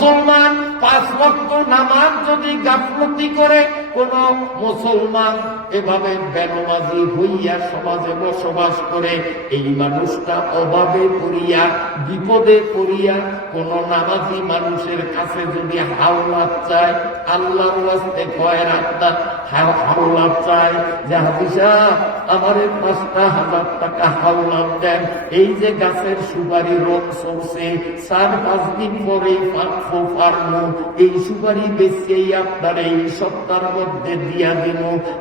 মুসলমান পাঁচ ভক্ত নামাজ যদি গাফলতি করে, কোন মুসলমান এভাবে বেনমাজি হইয়া সমাজে বসবাস করে, এই মানুষটা অভাবে পড়িয়া, বিপদে পড়িয়া, কোন নামাজি মানুষের কাছে যদি হাওলাত চায়, আল্লাহর রাস্তে কয়ের আপনার হাওলাত আমারে পাঁচটা হাজার টাকা হাওলাত দেন। এই যে গাছের সুপারি চার পাঁচ দিন পরে পারব। এই সুপারি বেচিয়েই আপনার এই সপ্তাহের মধ্যে দিয়া দিন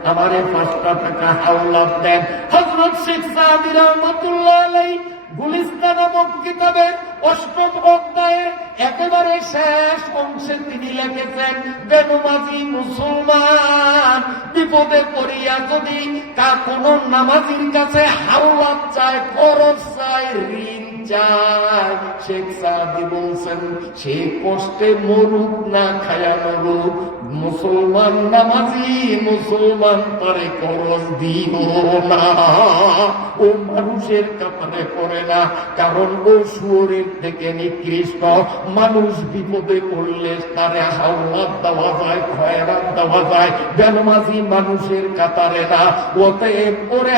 আমারে পাঁচটা টাকা হাওলাত দেন। হজরত শেখ সাহাবি রহমতুল্লাহ আলাই গুলিস্তান নামক কিতাবে অষ্টম অধ্যায়ে একেবারে শেষ অংশে তিনি লিখেছেন বেনুমাজি মুসলমান, বিপদে পড়িয়া যদি তা কোন নামাজির কাছে হাওলাত চায় খরচ চায় ঋণ। মুসলমান নামাজি, মুসলমান খরচ দিব না। ও মানুষের কাতারে পড়ে না, কারণ ও সুরের থেকে নিকৃষ্ট। মানুষ বিপদে পড়লে তারে হাওলাত দেওয়া যায়, খয়রাত দেওয়া যায়। বেনমাজি মানুষের কাতারে না, অতএব ওরে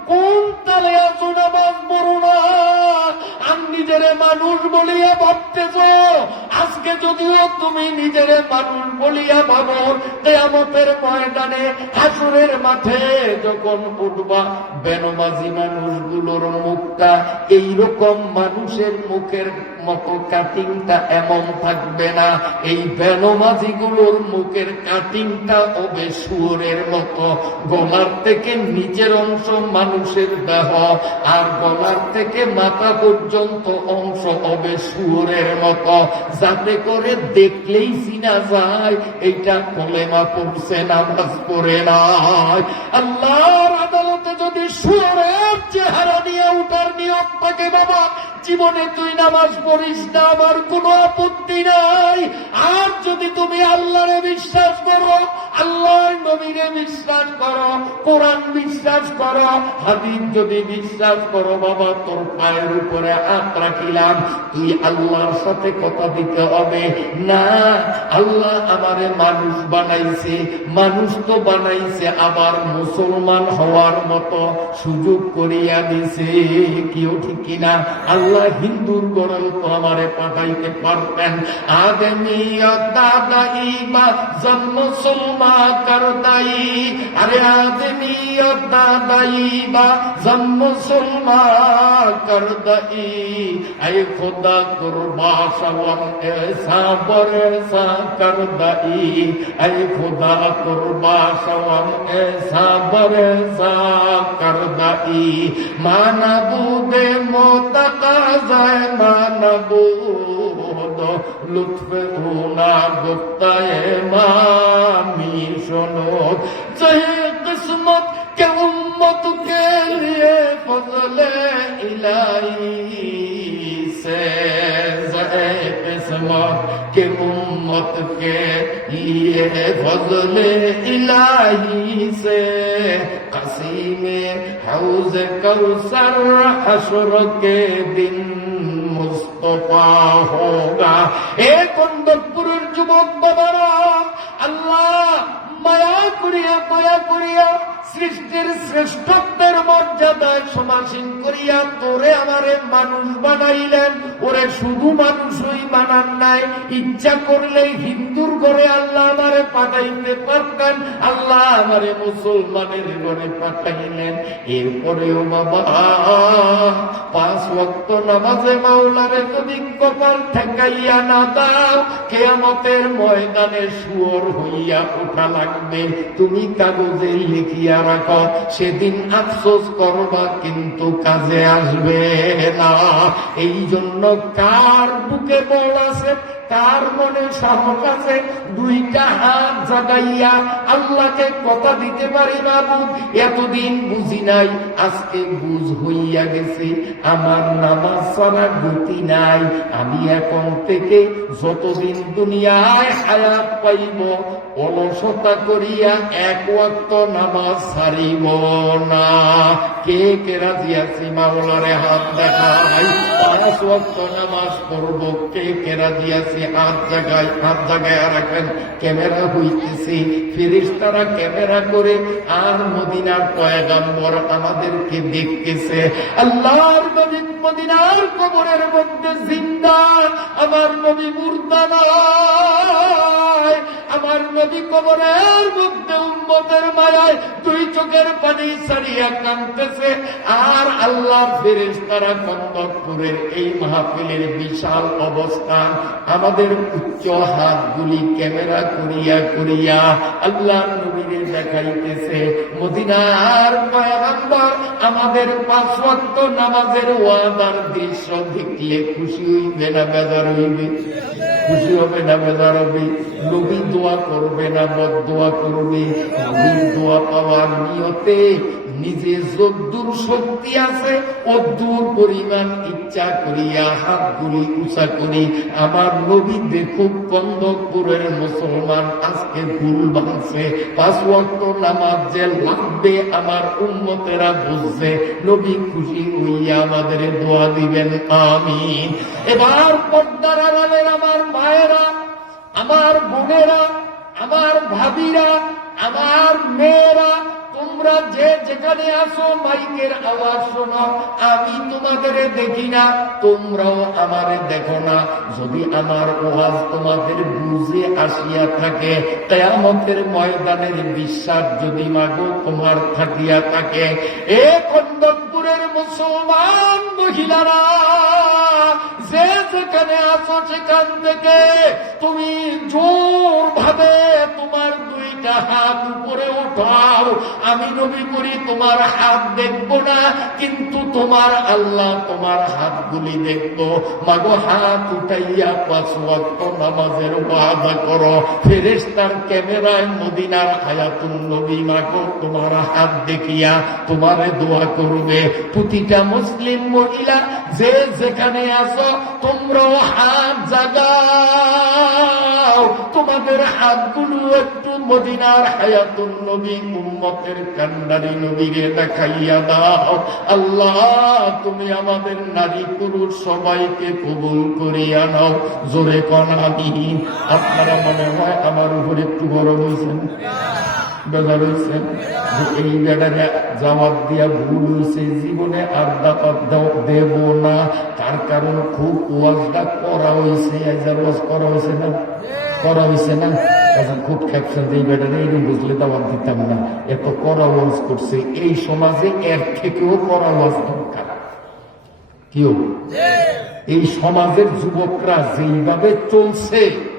কোন তালে আছো নামাজ পড়ো না? মানুষ বলিয়া ভাবতেছ? আজকে যদিও তুমি নিজেরে মানুষ বলিয়া ভাবো, কেয়ামতের ময়দানে হাসুরের মাঠে যখন উঠবা, বেনমাজি মানুষগুলোর মুখটা এইরকম মানুষের মুখের মতো কাটিংটা এমন থাকবে না। এই মুখের কাটিংটা হবে মতো। গলার থেকে অংশ মানুষের দেহ, আর গলার থেকে মাথা পর্যন্ত অংশ হবে সুরের মতো। যাতে করে দেখলেই চিনা যায়, এইটা কলেমা পড়ছে, নামাজ পড়ে নাই। আল্লাহর আদালতে যদি সুরের চেহারা নিয়ে উঠার নিয়ম থাকে বাবা জীবনে তুই নামাজ পড়িস না, আমার কোনো আপত্তি নাই। আর যদি তুমি আল্লাহরে বিশ্বাস করো, আল্লাহর নবীরে বিশ্বাস করো, কোরআন বিশ্বাস করো, হাদিস যদি বিশ্বাস করো, বাবা, তোর পায়ের উপরে হাত রাখিলাম, তুই আল্লাহর সাথে কথা দিতে হবে। না, আল্লাহ আমারে মানুষ বানাইছে, মানুষ তো বানাইছে, আবার মুসলমান হওয়ার মতো সুযোগ করিয়া দিছে। কেউ ঠিক কিনা? আল্লাহ হিন্দুর গরল তো আমারে পাঠাইতে পারতেন। আদমি দাদাই বা জন্ম সুলমা করদাই আরে আদমি দাদাই বা জন্ম সুলমা করদাই আই খোদা কুরবা এসা বরসা করদাই আই খোদা কুরবা এসা বরসা করদাই মানবুদে মোতকা যায় না নবুদ লুৎফে গুনা গুপ্তায় মামি শোনো চাহে কিসমত কে উম্মত কে লিয়ে ফজলে ইলাহি সে যায় किस्मत के उम्मत के लिए फजल इलाही से कसीम हौज कौसर हशर के दिन মুস্তফা হোগা এ কন্দপুরের যুবক বাবারা আল্লাহ মায়া করিয়া মায়া করিয়া সৃষ্টির শ্রেষ্ঠত্বের মর্যাদায় সমাসীন করিয়া তোরে আমারে মানুষ বানাইলেন। ওরে শুধু মানুষই বানান নাই, ইচ্ছা করলে হিন্দুর ঘরে আল্লাহ আমারে পাঠাইতে পারতেন। আল্লাহ আমারে মুসলমানের ঘরে পাঠাইলেন। এরপরেও বাবা, পাঁচ ওয়াক্ত নামাজে মাওলারে যদি কপাল ঠেকাইয়া না দাও, কেয়ামতের ময়দানে সুয়র হইয়া ওঠা লাগবে। তুমি কাগজে লিখিয়া রাখো সেদিন আফসোস করবা কিন্তু কাজে আসবে না। এই জন্য কার বুকে বল আছে, কার মনে সাহস আছে? দুইটা হাত জাগাইয়া আল্লাহকে কথা দিতে পারি বাবু এতদিন বুঝি নাই, আজকে বুঝ হইয়া গেছে, আমার নামাজ ছাড়া গতি নাই। আমি এখন থেকে যতদিন দুনিয়ায় হায়াত পাইব অলসতা করিয়া এক ওয়াক্ত নামাজ ছাড়িব না। কে কে রাজি আছি মাওলারে হাত দেখাই। পাঁচ ওয়াক্ত নামাজ পড়ব, কে কে রাজি আছি হাত জায়গায় হাত জায়গায় রাখেন, ক্যামেরা হইতেছে। ফিরিস্তারা ক্যামেরা করে আর মদিনার পয়গাম্বর আমাদেরকে দেখতেছে। আল্লাহর নবী মদিনার কবরের মধ্যে জিন্দা আমার নবী মুর্দা নয় আমার নবী কবরের মধ্যে উম্মতের মায়ায় দুই চোখের পানি ছাড়িয়া কাঁদতেছে। আর আল্লাহ ফেরেস তারা কন্দপুরের এই মাহফিলের বিশাল অবস্থান, আমাদের উচ্চ হাতগুলি ক্যামেরা করিয়া করিয়া আল্লাহ নবীরে দেখাইতেছে। মদিনার পয়গাম্বর আমাদের পাঁচ নামাজের ওয়াদার দৃশ্য দেখলে খুশি হইবে না বেজার হইবে? খুশি হবে না বেজার হবে? নবী দোয়া করবে না বদ দোয়া করবে দোয়া পাওয়ার নিয়তে নিজে যদ্দুর শক্তি আছে অদ্দুর পরিমাণ ইচ্ছা করিয়া হাতগুলি উঁচা করি। আমার নবী দেখুক কন্দপুরের মুসলমান আজকে ভুল ভাঙছে। পাঁচ ওয়াক্ত নামাজ যে লাগবে আমার উন্মতেরা বুঝছে। নবী খুশি হইয়া আমাদের দোয়া দিবেন আমি এবার পর্দার আমার মায়েরা, আমার বোনেরা আমার ভাবিরা, আমার মেয়েরা, তোমরা যে যেখানে আসো মাইকের আওয়াজ শোনো আমি তোমাদের দেখি না, তোমরাও আমারে দেখো না। যদি আমার ওয়াজ তোমাদের বুঝে আসিয়া থাকে, কেয়ামতের ময়দানের বিশ্বাস যদি মাগো, তোমার থাকিয়া থাকে। এ কন্দনপুরের মুসলমান মহিলারা যেখানে আসো সেখান থেকে? তুমি জোর ভাবে তোমার দুইটা হাত উপরে উঠাও। আমি নবী করি, তোমার হাত দেখব না, কিন্তু তোমার আল্লাহ তোমার হাতগুলি দেখব মাগো হাত উঠাইয়া পাঁচ নামাজের ওয়াদা করো। ফেরেস্তার ক্যামেরায় মদিনার হায়াতুল নবী, মাগো তোমার হাত দেখিয়া তোমারে দোয়া করবে। প্রতিটা মুসলিম মহিলা যে যেখানে আসো তোমরাও হাত জাগাও। তোমাদের হাতগুলো একটু মদিনার হায়াতুল নবী উম্মতের কান্ডারি নবীরে দেখাইয়া দাও। আল্লাহ, তুমি আমাদের নারী পুরুষ সবাইকে কবুল করিয়া নাও। জোরে কনাবিহীন আপনারা মনে হয় আমার উপর একটু গরম হয়েছেন। হয়েছেন যে এই বেড়ারে জবাব দিয়া ভুল হয়েছে জীবনে আর দাপাত দেব না। তার কারণ খুব ওয়াজটা করা হয়েছে এজার ওয়াজ করা হয়েছে না? করা হয়েছে না? এখন খুব খেপছেন যে এই বেটারে এরকম বুঝলে দাওয়াত দিতাম না। এত করা ওয়াজ করছে। এই সমাজে এর থেকেও করা ওয়াজ দরকার। কি এই সমাজের যুবকরা যেইভাবে চলছে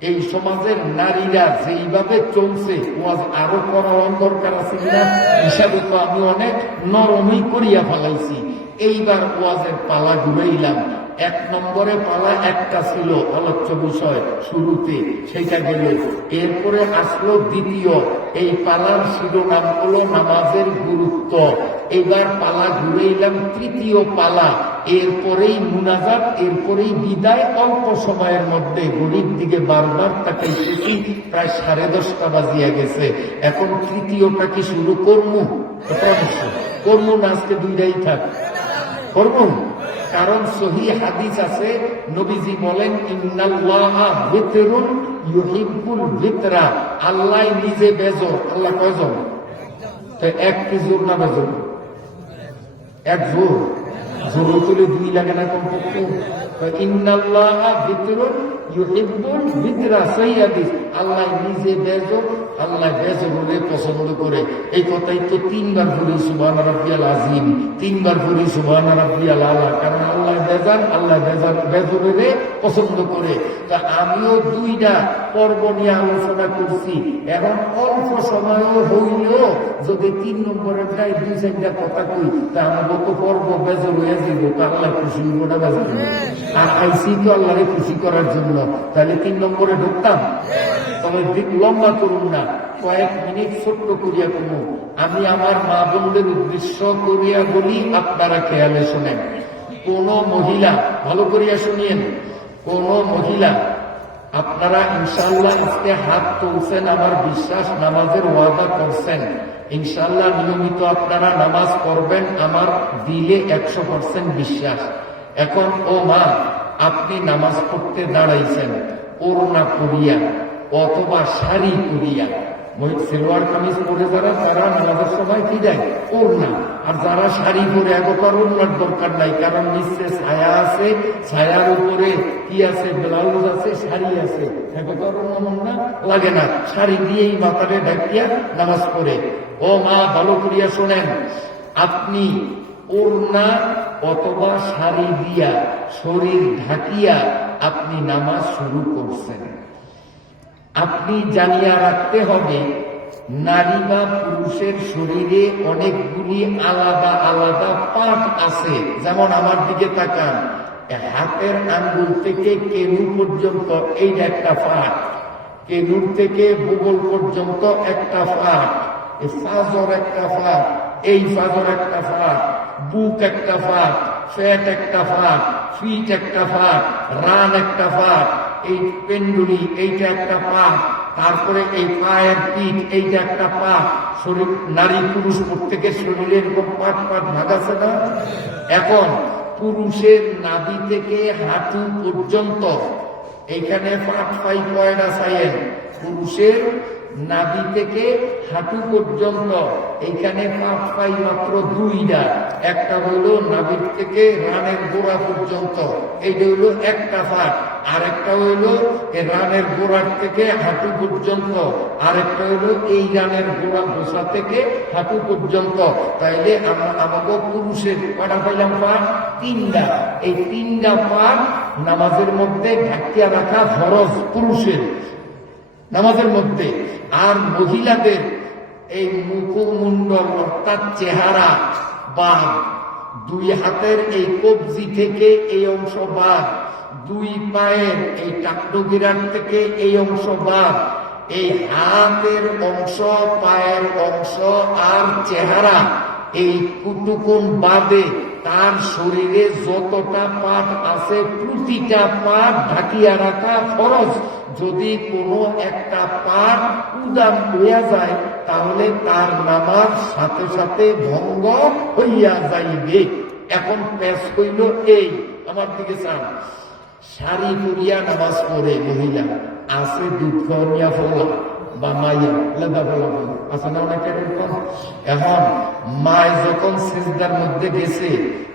এই সমাজের নারীরা যেইভাবে চলছে, ওয়াজ আরও করা দরকার আছে কিনা? হিসাবে তো আমি অনেক নরমই করিয়া ফেলাইছি। এইবার ওয়াজের পালা ঘুরাইলাম। এক নম্বরে পালা একটা ছিল আলোচ্য বিষয় শুরুতে, সেটা গেল। এরপরে আসলো দ্বিতীয়। এই পালার শিরোনাম হলো নামাজের গুরুত্ব। এবার পালা ঘুরাইলাম তৃতীয় পালা। এরপরেই মুনাজাত, এরপরেই বিদায়, অল্প সময়ের মধ্যে গরিব দিকে বারবার তাকাইতেছি, প্রায় সাড়ে দশটা বাজিয়া গেছে। এখন তৃতীয়টা কি শুরু করব করব না, আজকে দুইটাই থাক। করব কারণ সহি হাদিস আছে, নবীজি বলেন ইউহিব্বুল ভিতরা আল্লাহ নিজে বেজর, আল্লাহ কয়জন? তো এক কি জোর না বেজর? এক জোর। জোর তুলে দুই লাগে না কমপক্ষে। ইন্নাল্লাহ ভিতরুন ইউহিব্বুল ভিতরা সহি হাদিস। আল্লাহ নিজে বেজর আল্লাহ বেজরুরে পছন্দ করে। এই কথাই তো তিনবার বলি সুবান আজিম তিনবার বলি সুবান আলা। কারণ আল্লাহ বেজান আল্লাহ বেজান বেজরুরে পছন্দ করে। তা আমিও দুইটা পর্ব নিয়ে আলোচনা করছি। এখন অল্প সময়ও হইলেও যদি তিন নম্বরের গায়ে দুই চারটা কথা কই, তা আমাকে তো পর্ব বেজর হয়ে যাব তা আল্লাহ খুশি বেজার আর আইসি তো আল্লাহরে খুশি করার জন্য। তাহলে তিন নম্বরে ঢুকতাম? তবে লম্বা করুন না। কয়েক মিনিট ছোট্ট করিয়া কোনো আমি আমার মা বোনদের উদ্দেশ্য করিয়া বলি, আপনারা খেয়ালে শোনেন। কোন মহিলা, ভালো করিয়া শুনিয়েন, কোন মহিলা, আপনারা ইনশাল্লাহ আজকে হাত তুলছেন, আমার বিশ্বাস নামাজের ওয়াদা করছেন। ইনশাল্লাহ নিয়মিত আপনারা নামাজ করবেন আমার দিলে একশো পার্সেন্ট বিশ্বাস। এখন, ও মা, আপনি নামাজ পড়তে দাঁড়াইছেন ওড়না করিয়া। অথবা শাড়ি করিয়া মহিত সিলওয়ার কামিজ পরে যারা, তারা নামাজের সময় কি দেয়? ওড়না। আর যারা শাড়ি পরে একবার ওড়নার দরকার নাই, কারণ নিচে ছায়া আছে, ছায়ার উপরে কি আছে? ব্লাউজ আছে, শাড়ি আছে। একবার ওড়না লাগে না। শাড়ি দিয়েই মাথারে ঢাকিয়া নামাজ পড়ে। ও মা, ভালো করিয়া শোনেন, আপনি ওড়না অথবা শাড়ি দিয়া শরীর ঢাকিয়া আপনি নামাজ শুরু করছেন। আপনি জানিয়া রাখতে হবে, নারী বা পুরুষের শরীরে অনেকগুলি আলাদা আলাদা পার্ট আছে। যেমন আমার দিকে তাকান, হাতের আঙ্গুল থেকে কেনু পর্যন্ত এইটা একটা পার্ট, কেনুর থেকে ভূগোল পর্যন্ত একটা ফাঁক ফাজর একটা ফাঁক এই ফাজর একটা ফাঁক বুক একটা ফাঁক ফ্যাট একটা ফাঁক ফিট একটা ফাঁক রান একটা ফাঁক এই পেন্ডুলি এইটা একটা পা তারপরে এই পায়ের পিঠ এইটা একটা পা শরীর নারী পুরুষ প্রত্যেকের শরীরে এরকম পাট পাট ভাগ আছে না এখন পুরুষের নাদি থেকে হাঁটু পর্যন্ত এইখানে পাট পাই কয়না সাইয়েন পুরুষের নাভি থেকে হাঁটু পর্যন্ত, এইখানে পাঁচ পাই মাত্র দুইটা। একটা হইল নাভির থেকে রানের গোড়া পর্যন্ত, এইটা হইল একটা ফাট আরেকটা হইল রানের গোড়ার থেকে হাঁটু পর্যন্ত, আরেকটা হইল এই রানের গোড়া ঘোষা থেকে হাঁটু পর্যন্ত। তাইলে আমরা, আমাকে পুরুষের কটা পাইলাম পাট? তিনটা। এই তিনটা পাট নামাজের মধ্যে ঢাকিয়া রাখা ফরজ পুরুষের। নামাজের মধ্যে। আর মহিলাদের এই মুখমুন্ডল, অর্থাৎ চেহারা বাঘ দুই হাতের এই কবজি থেকে এই অংশ বাঘ দুই পায়ের এই টাকডুগিরার থেকে এই অংশ বাঘ এই হাতের অংশ, পায়ের অংশ আর চেহারা এই কুটুকুন বাদে তার শরীরে যতটা পাট আছে, প্রতিটা পাট ঢাকিয়া রাখা ফরজ। যদি কোনো একটা পাপ উদার হইয়া যায়, তাহলে তার নামাজ সাথে সাথে ভঙ্গ হইয়া যাইবে। এখন প্যাস হইল এই, আমার দিকে চান। শাড়ি পরিয়া নামাজ পড়ে মহিলা, আছে দুধ খাওয়া ফলা। বা মাইয়া, লেদা ফলা আছে না অনেকে এরকম এখন মায় যখন সেজদার মধ্যে গেছে,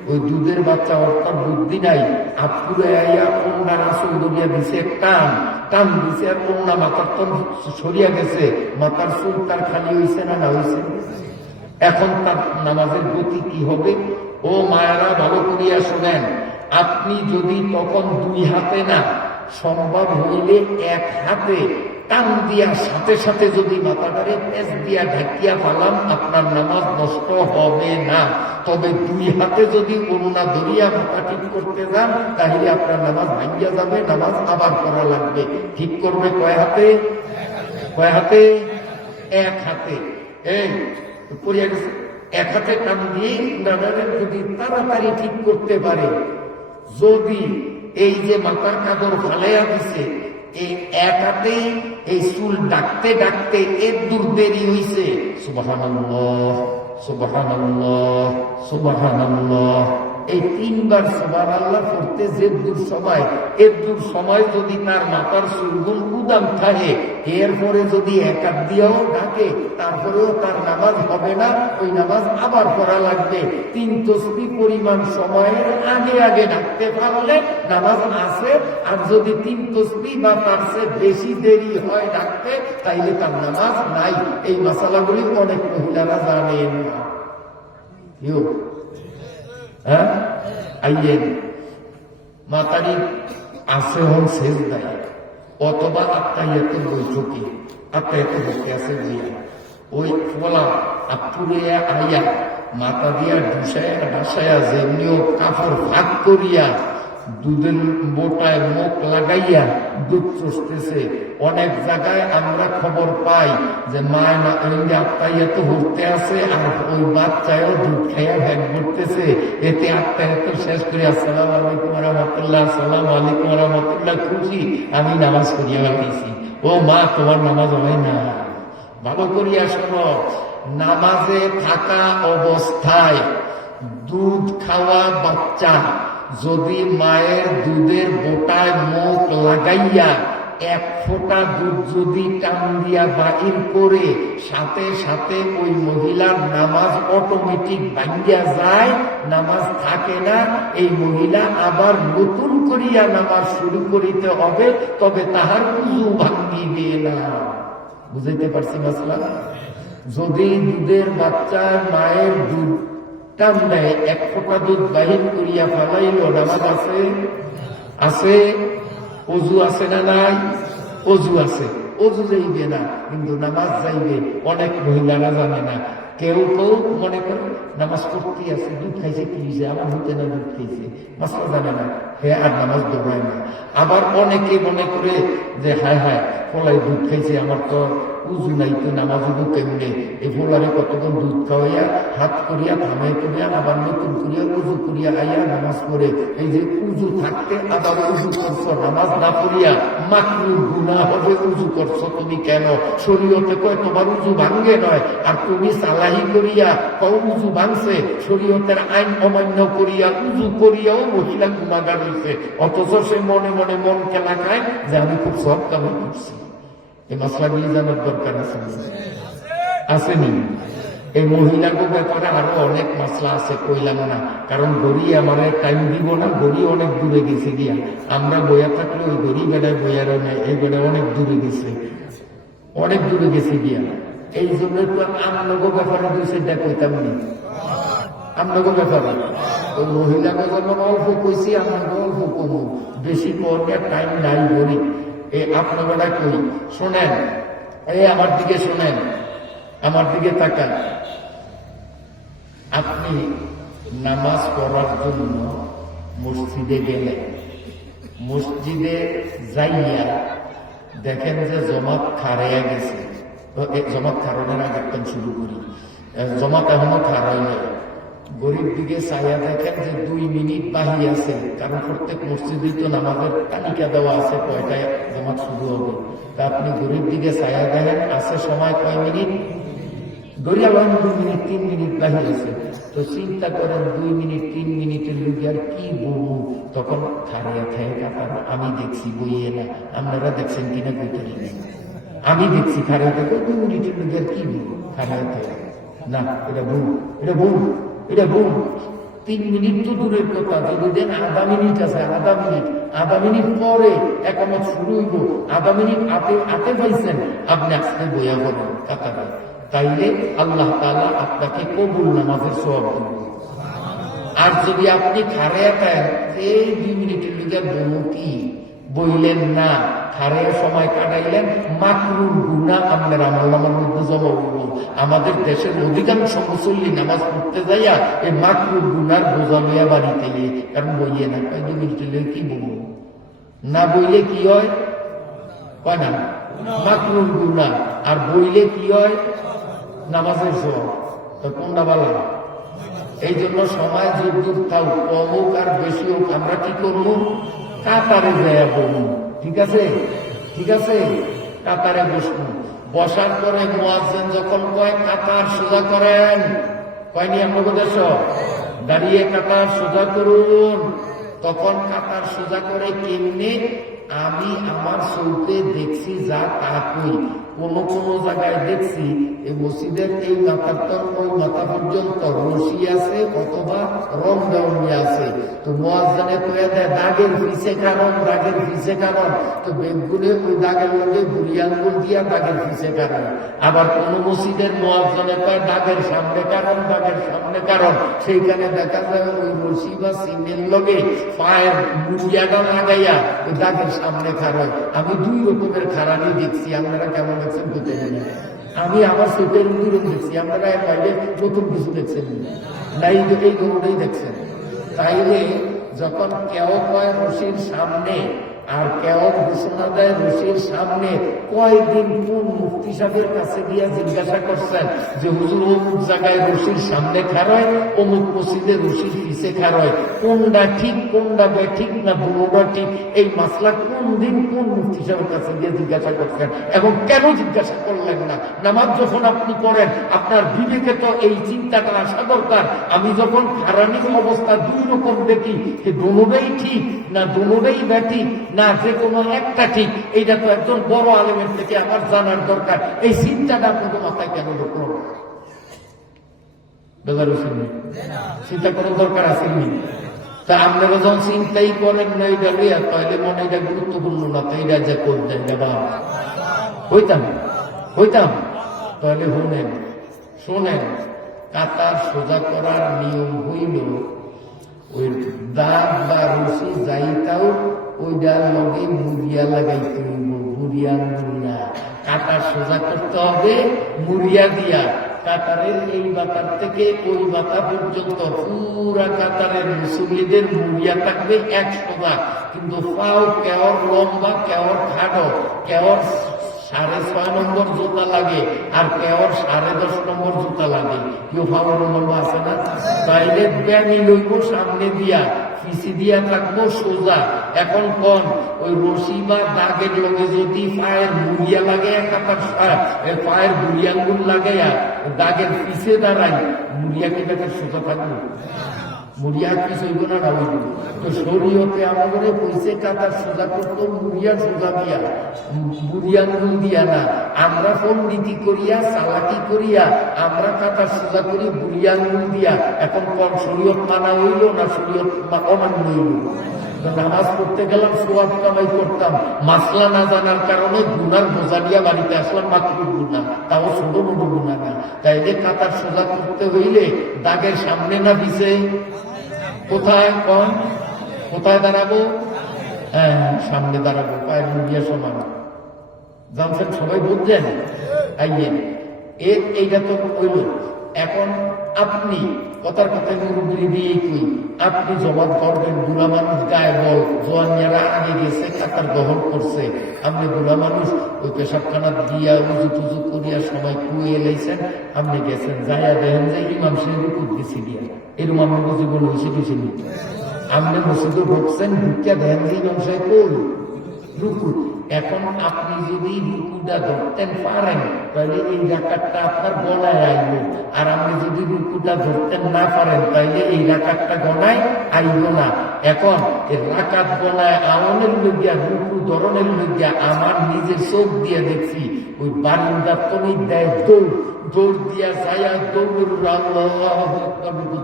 ওই দুধের বাচ্চা অর্থাৎ বুদ্ধি নাই আপুরে আইয়া কন্যার আসল দরিয়া দিছে, টান টান দিছে, আর কন্যা মাথার তো সরিয়া গেছে। মাথার চুল তার খালি হয়েছে না না হয়েছে এখন তার নামাজের গতি কি হবে? ও মায়েরা, ভালো করিয়া শোনেন, আপনি যদি তখন দুই হাতে না, সম্ভব হইলে এক হাতে টান দিয়া সাথে সাথে যদি মাথাটারে পেঁচ দিয়া ঢাকিয়া পালাম আপনার নামাজ নষ্ট হবে না। তবে দুই হাতে যদি করুণা ধরিয়া মাথা ঠিক করতে যান, তাহলে আপনার নামাজ ভাঙ্গিয়া যাবে, নামাজ আবার করা লাগবে। ঠিক করবে কয় হাতে? কয় হাতে? এক হাতে। পড়িয়া গেছে। এক হাতে টান দিয়ে দাদারে যদি তাড়াতাড়ি ঠিক করতে পারে, যদি এই যে মাথার কাদর ফালাইয়া দিছে এই এক হাতেই এই চুল ডাকতে ডাকতে এর দূর দেরি হইছে। সুবাহান সুবাহান সুবাহান এই তিনবার সবার আল্লাহ করতে যে দূর সময় এর দূর সময় যদি তার মাথার সুরগুল উদাম থাকে, এরপরে যদি একাত দিয়েও ডাকে তারপরেও তার নামাজ হবে না, ওই নামাজ আবার পড়া লাগবে। তিন তসবি পরিমাণ সময়ের আগে আগে ডাকতে পারলে নামাজ আছে, আর যদি তিন তসবি বা তার চেয়ে বেশি দেরি হয় ডাকতে তাইলে তার নামাজ নাই। এই মশালাগুলি অনেক মহিলারা জানেন। না হ্যাঁ? আইয়েন, মাতারি আছে হন শেষ দেয় অথবা আত্মাইয়াতে বৈঠকে আত্মাইয়াতে বসে আছে দিয়া ওই ফলা আপুরিয়া আইয়া মাথা দিয়া ঢুসায়া ঢাসায়া যেমনিও কাপড় ভাগ করিয়া দুধের বোটায় মুখ লাগাইয়া দুধ চষতেছে। অনেক জায়গায় আমরা খবর পাই যে আত্মাইয়া তো আছে আর ওই বাচ্চায়ও দুধ খাইয়া ভ্যাগ এতে তো শেষ আসসালাম আলাইকুম রহমতুল্লাহ, আসসালাম আলাইকুম রহমতুল্লাহ, খুশি। আমি নামাজ করিয়া লাগিয়েছি ও মা, তোমার নামাজ হয় না। ভালো করিয়া শোনো, নামাজে থাকা অবস্থায় দুধ খাওয়া বাচ্চা যদি মায়ের দুধের বোটায় মুখ লাগাইয়া এক ফোঁটা দুধ যদি টান দিয়া বাহির করে, সাথে সাথে ওই মহিলার নামাজ অটোমেটিক ভাঙ্গিয়া যায়, নামাজ থাকে না, এই মহিলা আবার নতুন করিয়া নামাজ শুরু করিতে হবে, তবে তাহার উজু ভাঙ্গিবে না। বুঝাইতে পারছি মাসলা? যদি দুধের বাচ্চার মায়ের দুধ দেয় এক ফোঁটা দুধ বাহির করিয়া ফেলাইল, নামাজ আছে? আছে। অজু আছে না নাই? অজু আছে। অজু যাইবে না, কিন্তু নামাজ যাইবে। অনেক মহিলারা জানে না। কেউ কেউ মনে করে, নামাজ পড়তে আছে, দুধ খাইছে, কি হয়েছে আমার হইতে না দুধ খাইছে? মাসলা জানে না। হে, আর নামাজ দৌড়ায় না। আবার অনেকে মনে করে যে, হায় হায়, ফলাই দুধ খাইছে, আমার তো উজু নাই তো নামাজ কেমনে এই ফোলারে কতক্ষণ দুধ খাওয়াইয়া, হাত করিয়া থামে করিয়া আবার নতুন করিয়া, উজু করিয়া আইয়া নামাজ পড়ে। এই যে উজু থাকতে আবার উজু করছ, নামাজ না পড়িয়া মাকরু গুণা হবে, উজু করছ তুমি কেন? শরীয়তে কয়, তোমার উজু ভাঙ্গে নয়। আর তুমি সালাহি করিয়া কও, উজু ভাঙছে। শরীয়তের আইন অমান্য করিয়া, উজু করিয়াও মহিলা গুণাগার হয়েছে অথচ সে মনে মনে মন কেনা খায় যে আমি খুব সব কামে করছি। জানার দরকার আছে এই মহিলাকে ব্যাপারে আরও অনেক মশলা আছে, কইলাম না। কারণ গড়ি আমার টাইম দিব না, গড়ি অনেক দূরে গেছে গিয়া। আমরা বইয়া থাকলে ওই গড়ি বেড়ায় বইয়ারও নেই, এই বেড়া অনেক দূরে গেছে। অনেক দূরে গেছে গিয়া। এই জন্য তো আমনগো ব্যাপারে দুই সেটা কইতাম নি। ব্যাপারে। ওই মহিলাকে যখন অল্প কইছি অল্প বেশি পড়ে টাইম নাই গড়ি। এই আপনারা কি? শোনেন। এই আমার দিকে শোনেন। আমার দিকে তাকান। আপনি নামাজ পড়ার জন্য মসজিদে গেলেন। মসজিদে যাইয়া দেখেন যে জমাত খারাইয়া গেছে। জমাত খারানোর আগে শুরু করি। জমাত এখনও খারাই গরিব দিকে চাইয়া দেখেন যে দুই মিনিট বাহি আছে কারণ প্রত্যেক মসজিদে তো নামাজের তালিকা দেওয়া আছে কয়টায় জমাত শুরু হবে তা আপনি গরিব দিকে চাইয়া দেখেন আছে সময় কয় মিনিট গড়িয়া লন দুই মিনিট তিন মিনিট বাহি আছে তো চিন্তা করেন দুই মিনিট তিন মিনিটের লোক আর কি বলব তখন খায় কাতার আমি দেখছি বইয়ে না আপনারা দেখছেন কিনা কইতে আমি দেখছি থেকে দুই মিনিটের লোক আর কি বলব থেকে না এটা ভুল এটা ভুল এটা ভুল তিন মিনিট তো দূরের কথা, যদি দেন আধা মিনিট আছে, আধা মিনিট। আধা মিনিট পরে একামত শুরু হইব। আধা মিনিট আতে আতে পাইছেন, আপনি আজকে বইয়া বলেন কাতারে তাইলে আল্লাহ তাআলা আপনাকে কবুল নামাজের সব আর যদি আপনি খারে পান এই দুই মিনিটের লিগে বলু কি? বইলেন না খারে সময় কাটাইলেন, মাকরুর গুণা আপনার আমার নামার মধ্যে জমা হইব। আমাদের দেশের অধিকাংশ মুসল্লি নামাজ পড়তে যাইয়া এই মাকরুর গুনার বোঝা লইয়া বাড়িতে গিয়ে, কারণ বইয়ে না কয় দুই মিনিটের কি বলব? না বইলে কি হয়? কয় না। মাকরুর গুণা আর বইলে কি হয়? নামাজের সব তো কোনটা ভালো? এই জন্য সময় যুদ্ধ থাক কম হোক আর বেশি হোক, আমরা কি করব? কাতারে যায় বলুন, ঠিক আছে? ঠিক আছে? কাতারে বসুন। বসার পরে মোয়াজ্জেন যখন কয়, কাতার সোজা করেন। কয়নি আপনাদের সব দাঁড়িয়ে কাতার সোজা করুন। তখন কাতার সোজা করে কেমনে? আমি আমার চলতে দেখছি যা তা কোন কোন জায়গায় দেখছি, এই মসজিদের এই মাথার ওই মাথা পর্যন্ত রশি আছে অথবা রং দেওয়া আছে। তো মহাজানে কয়ে দেয়, দাগের পিছে কারণ, দাগের পিছে কারণ। তো বেগুনে ওই দাগের লগে বুড়ি আঙ্গুল দিয়া দাগের পিছে কারণ। আবার কোন মসজিদের মহাজনে কয়, দাগের সামনে কারণ, দাগের সামনে কারণ। সেইখানে দেখা যায় ওই রশি বা সিমের লগে পায়ের মুড়িয়াটা লাগাইয়া ওই দাগের সামনে খারায় আমি দুই রকমের খারানি দেখছি, আপনারা কেমন দেখছেন জানি আমি আমার চোখের রকম দেখছি, আপনারা এর বাইরে প্রথম কিছু দেখছেন নাই এই গরুটাই দেখছেন। তাইলে যখন কেউ কয় রশির সামনে আর কেউ ঘোষণা দেয় রশির সামনে কয়দিন কোন মুফতি সাহেবের কাছে গিয়া জিজ্ঞাসা করছেন যে, হুজুর, অমুক জায়গায় রশির সামনে খারয় অমুক মসজিদে রশির পিছে খারয় কোনটা ঠিক কোনটা ঠিক না দুটা ঠিক? এই মাসলা কোন দিন কোন মুফতি সাহেবের কাছে গিয়ে জিজ্ঞাসা করছেন? এবং কেন জিজ্ঞাসা করলেন না? নামাজ যখন আপনি করেন আপনার বিবেকে তো এই চিন্তাটা আসা দরকার। আমি যখন খারানির অবস্থা দুই রকম দেখি যে দোনোটাই ঠিক না দোনোটাই ব্যাঠিক না, যে কোনো একটা ঠিক। এইটা তো একজন বড় আলেমের থেকে আমার জানার দরকার। এই চিন্তাটা আপনাদের মাথায় কেন ঢুকলো? চিন্তা করার দরকার আছেনি তা আপনারা যখন চিন্তাই করেন না এটা লইয়া, তাহলে মনে এটা গুরুত্বপূর্ণ না তাই এটা যে করতেন বাবা হইতাম হইতাম। তাহলে শুনেন, শোনেন, কাতার সোজা করার নিয়ম হইল, ওই দাগ বা রশি যাইতাও ওইটার লগে মুড়িয়া লাগাইতে হইব, মুড়িয়া মুড়িয়া। কাটা সোজা করতে হবে, মুড়িয়া দিয়া। কাতারের এই বাতার থেকে ওই বাতা পর্যন্ত পুরা কাতারের মুসল্লিদের মুড়িয়া থাকবে এক সোজা কিন্তু পাও কেওর লম্বা, কেওর খাটো, কেওর সাড়ে ছয় নম্বর জুতা লাগে, আর কেওর সাড়ে দশ নম্বর জুতা লাগে। কেউ পাওয়ার নম্বর আছে না? তাইলে ব্যানি লইব সামনে দিয়া। পিছি দিয়া থাকব সোজা। এখন কোন? ওই রশি বা দাগের লগে যদি পায়ের মুড়িয়া লাগে কাতার পায়ের বুড়ি আঙ্গুল লাগাইয়া দাগের পিছে দাঁড়াই মুড়িয়া কেটে সোজা থাকব। মুড়িয়া কি সইব না না তো শরীয়তে আমাদের কইছে কাতার সোজা করতো মুড়িয়া সোজা দিয়া বুড়িয়া আঙ্গুল দিয়া না। আমরা পন্ডিতি করিয়া সালাকি করিয়া, আমরা কাতার সোজা করি বুড়িয়া আঙ্গুল দিয়া। এখন কোন শরীয়ত মানা হইল না শরীয়ত অমান্য হইল? নামাজ পড়তে গেলাম, সোয়াব কামাই করতাম। মাসলা না জানার কারণে গুনার বোঝা দিয়া বাড়িতে আসলাম মাত্র গুণা তাও ছোট মোটো গুণা না। তাইলে কাতার সোজা করতে হইলে দাগের সামনে না দিছে কোথায় কন? কোথায় দাঁড়াবো? হ্যাঁ সামনে দাঁড়াবো, পায়ের মুড়িয়া সমান। জানছেন সবাই বুঝছেন? এর এইটা তো হইল এখন আপনি কথার কথায় মুরব্বী দিয়ে কই আপনি জবাব করবেন, বুড়া মানুষ গায়ে বল জোয়ানিয়ারা আগে গেছে, কাতার দহন করছে। আপনি বুড়া মানুষ, ওই পেশাবখানা দিয়া উজু টুজু করিয়া সময় কুয়ে এলাইছেন আপনি গেছেন, যাইয়া দেখেন যে ইমাম সাহেব গেছি দিয়া এরকম আমার জীবন হয়েছে কিছু আপনি মসজিদে ঢুকছেন, ঢুকিয়া দেখেন যে ইমাম সাহেব কই? রুকু এখন আপনি যদি রুকুটা ধরতেন পারেন, তাহলে এই রাকাতটা আপনার গলায় আইব আর আপনি যদি রুকুটা ধরতেন না পারেন, তাহলে এই রাকাতটা গলায় আইব না। এখন রাকাত গলায় আওয়ামের লইয়া রুকু ধরনের লইয়া আমার নিজের চোখ দিয়ে দেখছি, ওই বারিন্দার তো দেয় দৌড় দৌড় দিয়া যাইয়া দৌড়ের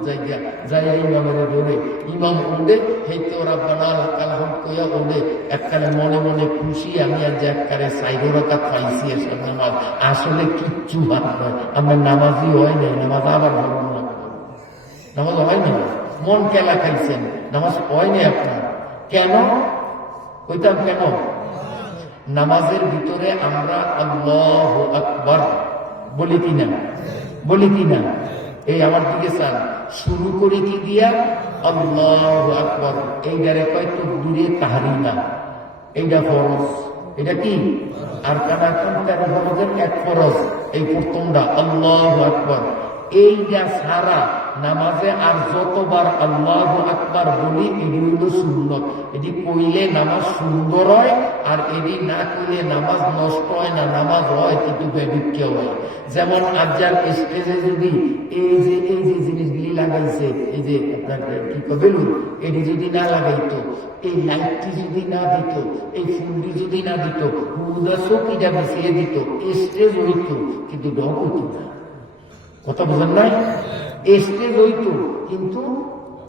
যাই গিয়া যাইয়া ইমামের দৌড়ে ইমাম ওঁদে হেইতে ওরা বানাল কালাম কইয়া ওঁদে এককালে মনে মনে খুশি, আমি যে এককারে সাইডো রাখা পাইছি এসব নামাজ। আসলে কিচ্ছু ভাব নয়। আমার নামাজই হয় নাই, নামাজ আবার ভালো না। নামাজ হয় না মন কেলা খাইছেন? নামাজ হয় নাই আপনার? কেন? কইতাম কেন? নামাজের ভিতরে আমরা আল্লাহ আকবর বলি কি না বলি কি না এই আমার দিকে চান শুরু করে কি দিয়া? আল্লাহ আকবর। এই ডারে কয়তো দূরে তাহারি না। এইটা ফরজ। এটা কি? আর কানা কোন তেরো ফরজের? এক ফরজ। এই প্রথমটা, আল্লাহ আকবর। এইটা সারা নামাজে আর যতবার আল্লাহ আকবার বলি এটি হইল সুন্নত। এটি কইলে নামাজ সুন্দর হয়, আর এটি না কইলে নামাজ নষ্ট হয় না, নামাজ হয় কিন্তু বেদিক্য হয়। যেমন আজ্জার স্টেজে যদি এই যে এই যে জিনিসগুলি লাগাইছে, এই যে আপনার কি কয় বেলুন, এটি যদি না লাগাইতো, এই লাইটটি যদি না দিত, এই ফুলটি যদি না দিত, হুদা চকিটা বসিয়ে দিত স্টেজ হইতো, কিন্তু ডক হইতো না। কথা বোঝেন নাই? স্টেজ হইতো, কিন্তু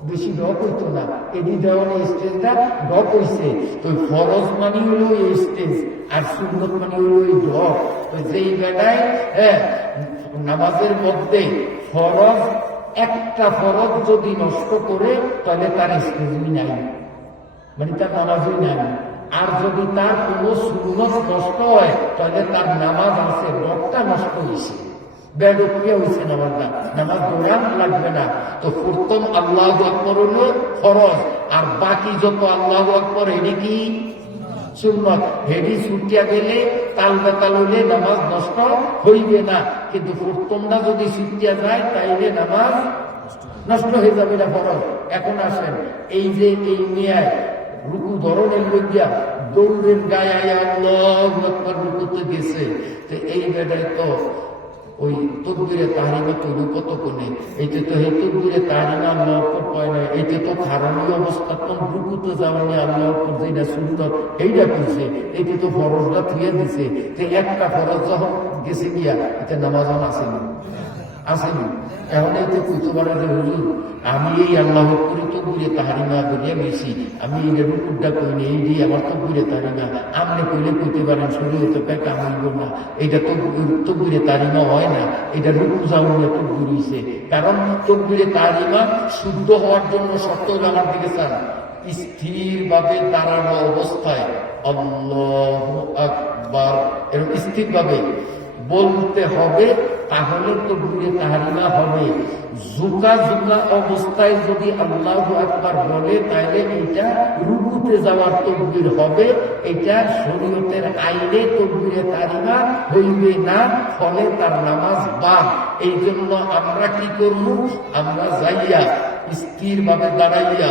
বেশি ডক হইতো না। এডি দেওয়ার স্টেজটা ডক হইছে। তো ফরজ মানি হলো এই স্টেজ, আর সুন্দর মানি হলো ডক তো যেই বেলায় হ্যাঁ নামাজের মধ্যে ফরজ, একটা ফরজ যদি নষ্ট করে, তাহলে তার স্টেজই নাই। মানে তার নামাজই নাই। আর যদি তার কোনো সুন্নত নষ্ট হয়, তাহলে তার নামাজ আছে ডকটা নষ্ট হয়েছে হয়েছে নামাজটা নামাজ দৌড়ান লাগবে না। তো প্রথম আল্লাহ ফরজ আর বাকি যত আল্লাহ কি? সুন্নত। হেডি ছুটিয়া গেলে তাল বেতাল নামাজ নষ্ট হইবে না। কিন্তু প্রথমটা যদি ছুটিয়া যায়, তাইলে নামাজ নষ্ট হয়ে যাবে না, ফরজ। এখন আসেন, এই যে এই মেয়ায় রুকু ধরনের লইয়া দৌড়ের গায়ে আল্লাহ রুকুতে গেছে। তো এই বেটায় তো ওই তকবিরে তাহারিমা তৈরি কত কোনে এইটা তো এই তকবিরে তাহারিমা আল্লাহ অপর পায় না এইটা তো খারানি অবস্থা তো রুকুতে যাওয়ানি আল্লাহ অপর যেটা সুন্দর এইটা করছে এইটা তো ফরজটা থুয়ে দিছে। তো একটা ফরজ যখন গেছে গিয়া। এটা নামাজ আসেনি আসেনি। এখন এতে কইতে পারে যে আমি এই আল্লাহ করি তো ঘুরে তাহারিমা করিয়া বেশি আমি এই রুকুরটা কইনি এই দিয়ে আমার তো ঘুরে তাহারিমা। আপনি কইলে কইতে পারেন, শরীর তো পেট আমইব না। এটা তো তো ঘুরে তাহারিমা হয় না। এটা রুকু যাওয়া তো ঘুরিছে কারণ তো ঘুরে তাহারিমা শুদ্ধ হওয়ার জন্য সত্য জানার দিকে চান। স্থির ভাবে দাঁড়ানো অবস্থায় আল্লাহ আকবার। এরকম স্থির ভাবে বলতে হবে তাহলে তো ঘুরে তাহারিমা হবে। জুকা জুকা অবস্থায় যদি আল্লাহ একবার বলে তাহলে এটা রুকুতে যাওয়ার তকবির হবে। এটা শরীয়তের আইনে তকবিরে তাহারিমা হইবে না, ফলে তার নামাজ বাদ। এই জন্য আমরা কি করব? আমরা যাইয়া স্থির ভাবে দাঁড়াইয়া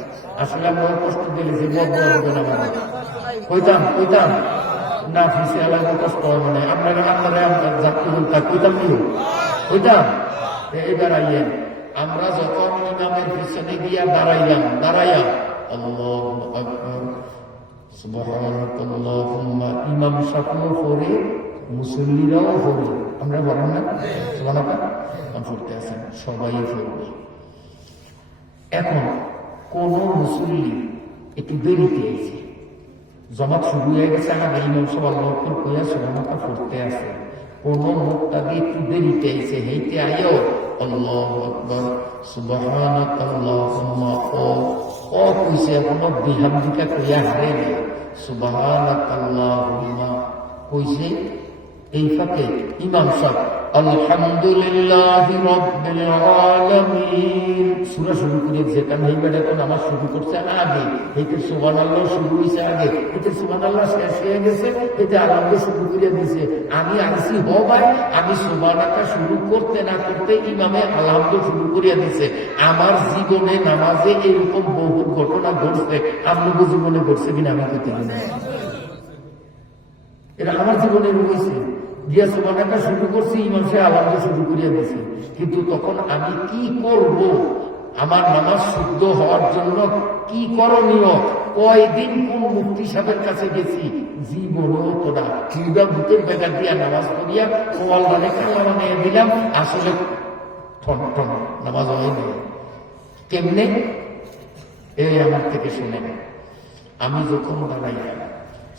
আসলে আমরা কষ্ট দিলে যে বদ্ধ হবে না মানে না ফিসে আলাদা কষ্ট হবে না। আপনারা আপনারা আপনার যাত্রী বলতাম কইতাম কি? কইতাম এবার আইয়েন আমরা যখন ইমামের পিছনে গিয়া দাঁড়াইলাম, দাঁড়াইয়া আল্লাহ আকবার সুবহানাল্লাহুম্মা ইমাম সাফিও পড়ে, মুসল্লিরাও পড়ে। আমরা বলেন না? সুবহানাল্লাহ পড়তে আছেন, সবাই পড়বে। এখন কোন মুসল্লি একটু দেরিতে আছে জমাত শুরু হয়ে গেছে আমার ইমাম সবার লক্ষ্য কইয়া সুবহানাল্লাহ পড়তে আছে। কোন দিয়ে একটু দেরিতে আইছে হেইতে আইও আল্লাহ আকবার সুবহানাল্লাহুম্মা ও ও কইছে এখনও বিহামদিকা কইয়া হারে না সুবহানাল্লাহুম্মা কইছে এই ফাঁকে ইমাম সাহেব, আলহামদুলিল্লাহ সূরা শুরু করে যেখানে এই বেটা কোন আমার শুরু করছে আগে। এতে সুবহানাল্লাহ, শুরু হইছে আগে। এতে সুবহানাল্লাহ শেষ হয়ে গেছে, এতে আলহামদুলিল্লাহ শুরু করে দিছে আমি আসি হ ভাই, আমি সুবহানাল্লাহ শুরু করতে না করতে ইমামে আলহামদুলিল্লাহ শুরু করিয়া দিছে। আমার জীবনে নামাজে এরকম বহু ঘটনা ঘটছে। আপনার জীবনে ঘটছে কিনা, আমি পারি এটা আমার জীবনে রয়েছে। দিয়া সুবানাটা শুরু করছি, ইমাম সাহেব আলাদা শুরু করিয়া দিয়েছে। কিন্তু তখন আমি কি করব? আমার নামাজ শুদ্ধ হওয়ার জন্য কি করণীয়? কয়দিন কোন মুক্তি সাহেবের কাছে গেছি? জীবনেও তো না। কিবা ভূতের বেগা দিয়া নামাজ করিয়া কোয়াল মানে বানিয়ে দিলাম, আসলে ঠন ঠন নামাজ হয়নি কেমনে? এই আমার থেকে শুনে আমি যখন দাঁড়াইলাম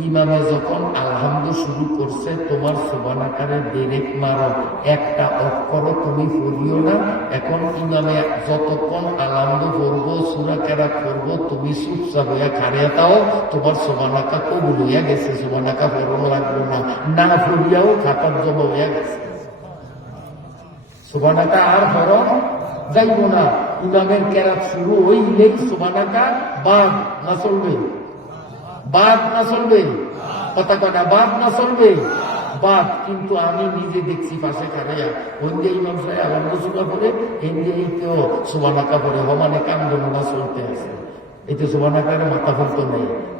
ইমামে যখন আলহামদু শুরু করছে, তোমার সুবানাকারে বেরেক মারো, একটা অক্ষর তুমি পড়িও না। এখন ইমামে যতক্ষণ আলহামদু করব সুরাকেরা করব তুমি চুপচাপ হইয়া খারিয়া তাও তোমার সুবানাকা কবুল হইয়া গেছে সুবানাকা পড়ানো লাগল না। না পড়িয়াও খাতার জমা হইয়া গেছে। সুবানাকা আর হরম যাইব না। ইমামের কেরাত শুরু হইলেই সুবানাকা বাদ না চলবে। বাদ না চলবে। কথা কটা বাদ না চলবে। বাদ, কিন্তু আমি নিজে দেখছি পাশে খারাইয়া ওই ইমাম সাহেব আলম করে এমনি তো সুবানা কাপড়ে, হমানে কান্দনা চলতে আছে। এতে সুবানাকারে মাথা ফলতো নেই।